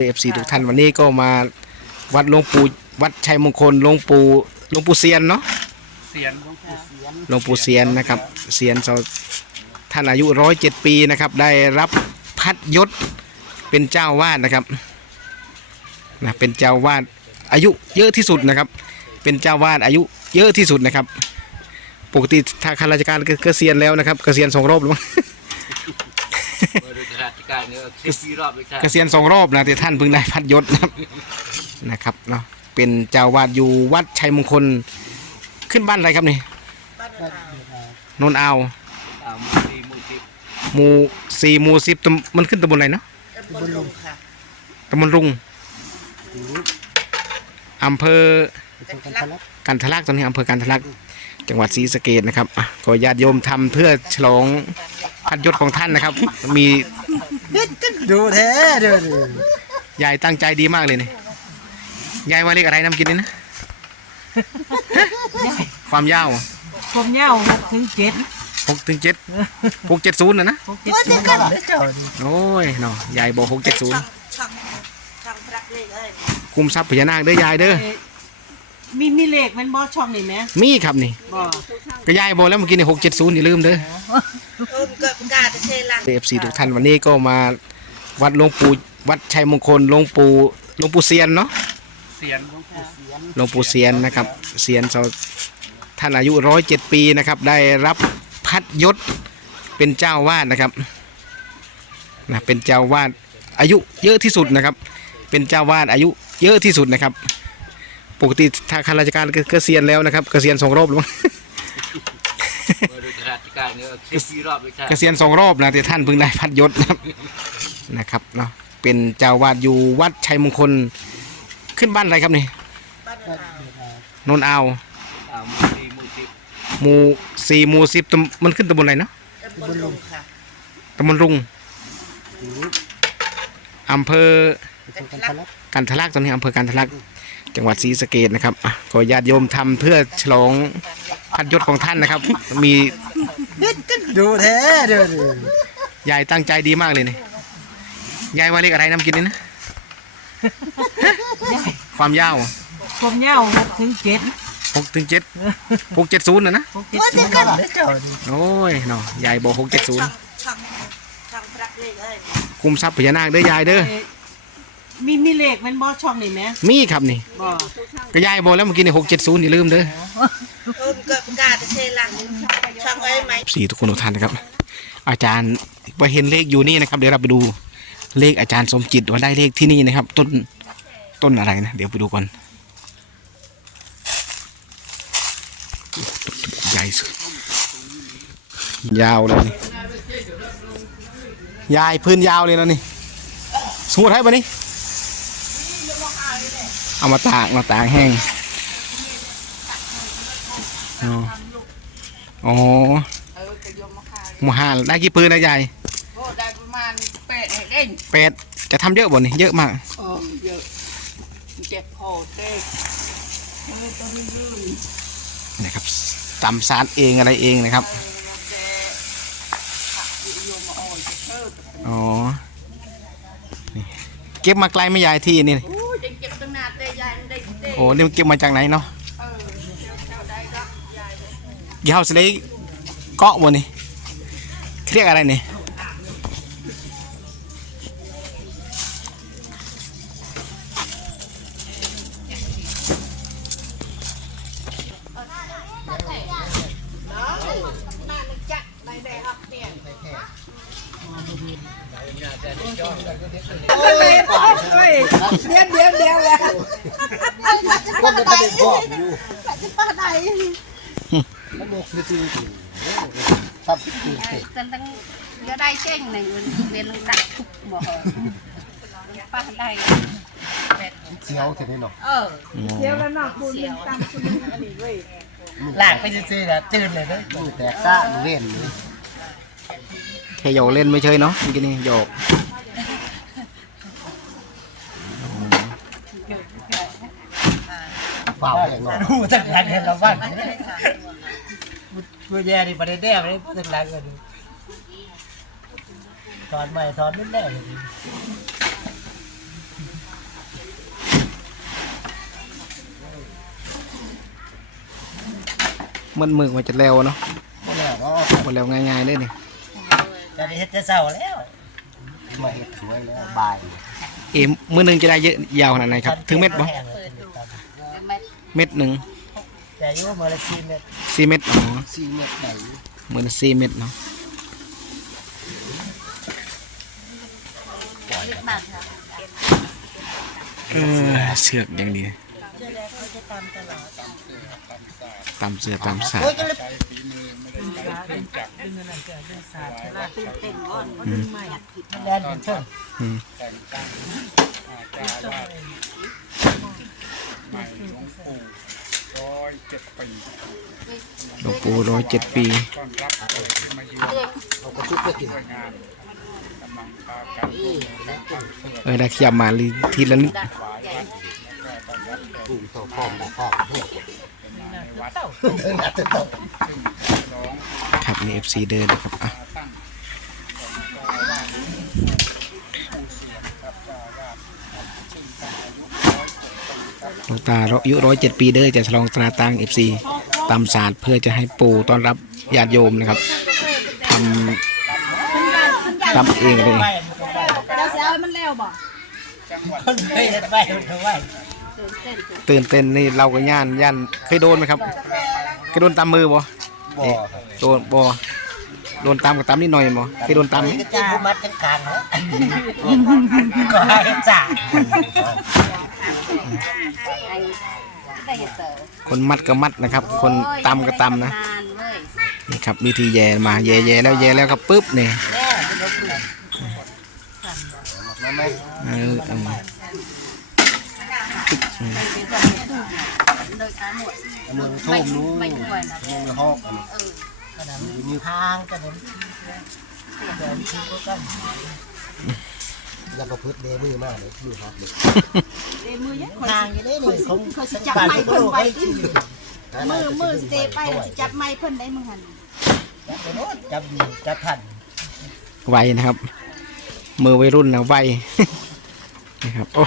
เอฟซีทุกท่านวันนี้ก็มาวัดหลวงปู่วัดชัยมงคลหลวงปู่หลวงปู่เซียนเนาะเสียนหลวงปู่เสียนหลวงปู่เซียนนะครับเซียนเราท่านอายุร้อยเจ็ดปีนะครับได้รับพัดยศเป็นเจ้าวาดนะครับนะเป็นเจ้าวาดอายุเยอะที่สุดนะครับ เป็นเจ้าวาดอายุเยอะที่สุดนะครับ ปกติถ้าข้าราชการก็เกษียณแล้วนะครับเกษียณสองรอบแล้วมั้งเมื่อดูราชการเนี่ยเช็คกี่รอบ เลยครับเกษียณสองรอบนะแต่ท่านเพิ่งได้พัดยศนะครับนะครับเนาะเป็นเจ้าวาดอยู่วัดชัยมงคลขึ้นบ้านอะไรครับนี่นนเอาวอ่ามูดีมูดีหมู่สี่หมู่สิบตำมันขึ้นตำบลอะไรเนาะตำบลลุงค่ะตำบลรุงอำเภอกันทะลักกันทะลักตอนนี้อำเภอกันทะลัก จังหวัดศรีสะเกดนะครับอะขอญาติโยมทำเพื่อฉลองพัดยศของท่านนะครับ มีดูแท้เด้อดิยายตั้งใจดีมากเลยนี่ยายว่าเรียกอะไรน้ำกินนี่นะ ความยาวผมยาวหกถึงเจ็ดหกถึงเจ็ดหกเจ็ดศูนย์นะนะ หกเจ็ดว่าศูจะนย์กันเจ้าดิโอ้ยเนาะยายบอกหกเจ็ดศูนย์ช่างช่างพระเลขเอ้ยคุมทรัพย์พญานาคเด้อยายเด้อ เอ่อ มีมีเลขแมันบอช่องนี่ไหมมีครับนี่บอก็ยายบอกแล้วเมื่อกี้นี่หกเจ็ดศูนย์อย่าลืมเด้อเออเกิดกาจะเชลังเอฟซีทุกท่านวันนี้ก็มาวัดหลวงปู่วัดชัยมงคลหลวงปู่หลวงปู่เซียนเนาะเสียนหลวงปู่เสียนหลวงปู่เซียนนะครับเซียนเราท่านอายุร้อยเจ็ดปีนะครับ ได้รับพัดยศเป็นเจ้าวาดนะครับนะเป็นเจ้าวาดอายุเยอะที่สุดนะครับ เป็นเจ้าวาดอายุเยอะที่สุดนะครับ ปกติถ้าข้าราชการก็เกษียณแล้วนะครับเกษียณสองรอบแล้วมั้งเมื่อดูราชการเนี่ยเช็คกี่รอบเลยครับเกษียณสองรอบนะแต่ท่านเพิ่งได้พัดยศนะครับนะครับเนาะเป็นเจ้าวาดอยู่วัดชัยมงคลขึ้นบ้านอะไรครับนี่บ้านเรานนเอาวอ่ามูดีมูดีหมู่สี่หมู่สิบตำมันขึ้นตำบลอะไรเนาะตำบลลุงค่ะตำบลรุงอำเภอกันทะลักกันทะลักตอนนี้อำเภอกันทะลัก จังหวัดศรีสะเกดนะครับอะขอญาติโยมทำเพื่อฉลองพัดยศของท่านนะครับ มีดูแท้เด้อดิยายตั้งใจดีมากเลยนี่ยายว่าเรียกอะไรน้ำกินนี่นะ ความยาวผมยาวหกถึงเจ็ดหกถึงเจ็ดหกเจ็ดศูนย์นะนะ หกเจ็ดว่าศูจะนย์กันเจ้าดิโอ้ยเนาะยายบอกหกเจ็ดศูนย์ช่างช่างพระเลขเอ้ยคุมทรัพย์พญานาคเด้อยายเด้อ เอ่อ มีมีเลขแมันบอช่องนี่ไหมมีครับนี่บอก็ยายบอกแล้วเมื่อกี้นี่หกเจ็ดศูนย์อย่าลืมเด้อเออเกิดกาจะเชลังช่างเอ้ยไหม สี่ทุกคนทุกท่านนะครับ อาจารย์ไปเห็นเลขอยู่นี่นะครับ เดี๋ยวเราไปดูเลขอาจารย์สมจิตว่าได้เลขที่นี่นะครับ ต้นต้นอะไรนะ เดี๋ยวไปดูก่อนใหญ่สุดยาวเลยนี่ยายพื้นยาวเลยนะนี่สมุดให้ปะนี่ เอามาตากมาตากแห้งอ๋ออ๋อหมูห่านได้กี่ปืนนะยายโอ้ได้ประมาณแปดให้เล่นเป็ดจะทำเยอะบ่นี่เยอะมาก เออเยอะเจ็บคอเต้เออตอนนี้ลื่นนะครับตำซานเองอะไรเองนะครับแต่ขับวิโยมาอ่อยจะเชิดอ๋อนี่เก็บมาไกลไหม่ยายที่นี่ โอ้ อ้นี่มันเก็บมาจากไหนเนาะเออเจ้าเจ้าได้รักยายเลย ยี่ห้อสเลเกาะบ่นี่เรียกอะไรนี่จันตั้งก็ได้เจ้งหนึ่งเรียนลงตักทุกบ่อป้าได้เสียวเท่านี้เนาะเออเดี๋ยวแล้วเนอกบุญตามคุณอันนี้ด้วยล่างไปซื่อๆนะตื่นเลยเด้อมือแตกซ่าเว้นเลยแค่โยอกเล่นไม่เฉยเนาะเมื่อกี้นี่โยอก เปาอย่างนั้นดูจักแลังเห็นแล้วบ้านกูแย่ดิประเด็นแน่เลยพูดจากแลังกันสอนใหม่สอนนิดแน่เลยมันมือมันจะเล้วเนาะมันเล้วง่ายๆเลยนี่จะไเฮ็ดจะเศร้าแล้วมาเฮ็ดสวยแล้วบายเอ๋มมือหนึ่งจะได้เยอะยาวขนาดไหนครับ ถึงเม็ดบ่ เม็ดหนึ่งแต่อยู่มื้อละ4เม็ดสี่เม็ดอ๋อ4เม็ดได้อยู่มือละสี่เม็ดเนาะเรียกบ้านค่ะเออเสือกอย่างดีตามเสือตามสายโอ้ยจะเลยแดนเป็นเชิงอืมหลวงปู่ร้อยเจ็ดปีเอากระชุบไปกินเออได้ขยับมาลีทีละนิดถูกต่อพร้อมบ่พร้อมเฮ็ดเดินหน้าตึ๊บครับนี่เอฟซีเดินนะครับอะ หลวงตาอายุร้อยเจ็ดปีเด้อจะฉลองตราตังเอฟซีตามศาสตร์เพื่อจะให้ปู่ต้อนรับญาติโยมนะครับทำทำเองเลยไปเดี๋ยวจะเอามันแล้วบ่คนเคยเฮ็ดไปมันก็ไว้ตื่นเต้นตื่นเต้นนี่เราก็ย่านย่านเคยโดนไหมครับเคยโดนตามมือบ่บ่โดนบ่โดนตามกับตามนิดหน่อยบ่เคยโดนตามไหมก็จะผู้มัดจังกลางเนาะก็ให้จ่า คนมัดก็มัดนะครับ คนตามก็ตามนะนานเว้ยนี่ครับวิธีแย่มาแย่แย่แล้วแย่แล้วครับปุ๊บนี่มาไหมเออเออโดยการหมดมือโชไม่มนู้ไม่ด้วยนะมือหอกเออขนาดมีทางกันเห็นเดี๋ยวที่ก็กัน แล้วก็พึ่เดมือมากเลยมือหักเลยเอ้ยมือยังทางยังได้เลยคงเขาสิจับไม้เพิ่นไว้ที่มือมือสเตไปแล้วสิจับไม้เพิ่นได้มึงหันจับจับดีจับทันไวนะครับ มือวัยรุ่นนะไวนี่ครับโอ้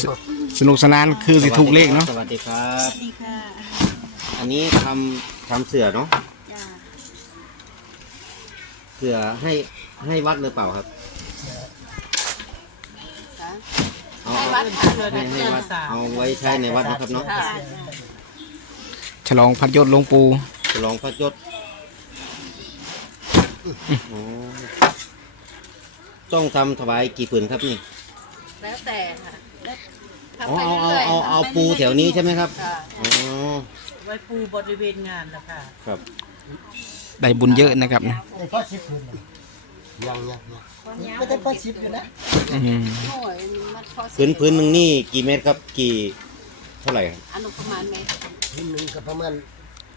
สสนุกสนานคือสิถูกเลขเนาะสวัสดีครับดีค่ะอันนี้ทำทำเสือเนาะ เสือให้ให้วัดหรือเปล่าครับเอาให้เอาวัดค่ะให้ให้วัดเอาไว้ใช้ในวัดนะครับเนาะค่ะฉลองพัดยศหลวงปู่ฉลองพระยศอ๋อต้องทำถวายกี่ผืนครับนี่แล้วแต่ค่ะทำอ๋อไปเอาเอาเรื่อยๆเอาค่ะเอาปูแถวนี้ใช่ไหมครับค่ะอ๋อไว้ปูบริเวณงานแล้วค่ะครับ ได้บุญเยอะนะครับนะไอ้พ่อสิบคืนยังยังยังไม่ได้พ่อสิบอยู่นะอืมโอ้ยมันพอผืนผืนหนึ่งนี่กี่เมตรครับกี่เท่าไหร่ครับอนุประมาณเมตรทีนึงก็ประมาณ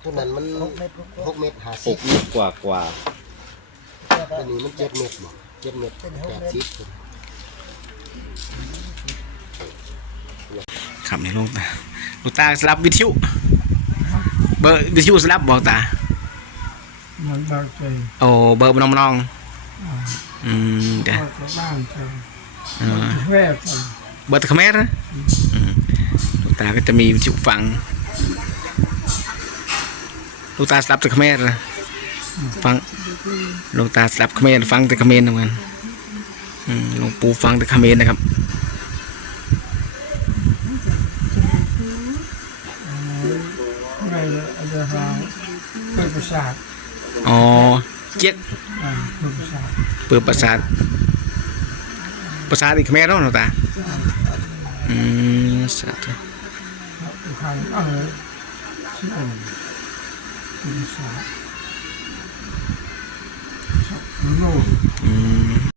ตัวนั้นมันหกเมตรหกเมตรห้าหสิบกเมตรกว่ากว่าตัวนี้มันเจ็ดเมตรบ่เจ็ดเมตรแปดสิบครับนี่หลวงตาหลวงตาสลับวิทยุเบอร์วิทยุสลับบอกตา มันบางใจโอ้เบอร์น้องน้องอืมเดี๋ยวก็จะบ้านใจเออแว่ใจเบอร์ตะเขมรนะอืมลูกตาก็จะมีวิทยุฟัง ลูกตาสลับตะเขมรนะฟังลูกตาสลับเขมรฟังแต่เขมรเหมือนกันอืมหลวงปู่ฟังแต่เขมรนะครับไงเลยอาจจะหาเปิดประสาท อ๋อ เจ๊กอ่าเปิดประสาทเปิดประสาทประสาทอีกเขมรเนาะหนูตาอืมสาธุอีกครั้งเออชื่ออะไรเปิดประสาทโน่ อืม